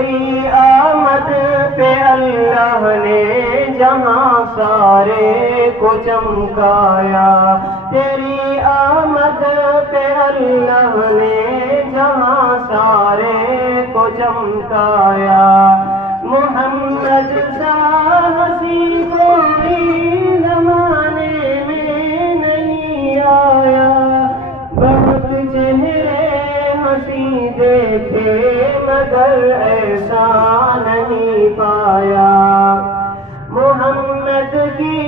تیری آمد پہ اللہ نے جہاں سارے کو چمکایا، تیری آمد پہ اللہ نے جہاں سارے کو چمکایا۔ محمد سا ہنسی کوئی زمانے میں نہیں آیا، بہت چہرے ہنسی دیکھے مگر ایسا نہیں پایا۔ محمد کی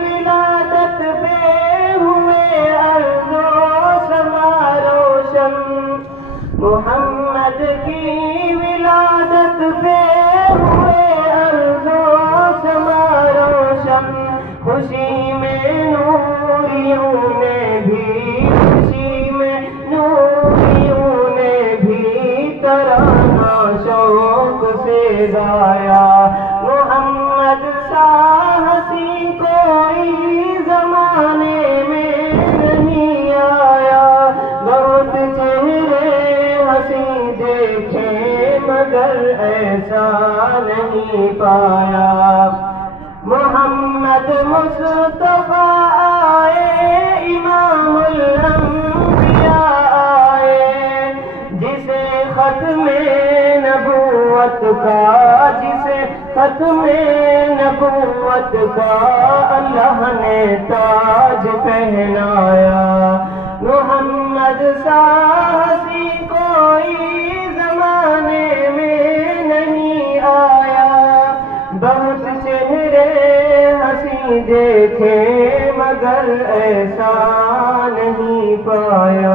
ولادت پہ ہوئے ارض و سما روشن، محمد کی ولادت پہ ہوئے ارض و سما روشن، خوشی میں نوریوں نے بھی، خوشی میں نوریوں نے بھی ترانہ شوق سے گایا۔ محمد سا ہنسی کوئی زمانے میں نہیں آیا، بہت چہرے ہنسی دیکھے مگر ایسا نہیں پایا۔ محمد مصطفیٰ آئے، امام الانبیاء آئے، جسے ختم نبوت کا، جسے ختم نبوت کا اللہ نے تاج پہنایا۔ محمد سا ہنسی کوئی زمانے میں نہیں آیا، بہت چہرے ہنسی دیکھے مگر ایسا نہیں پایا۔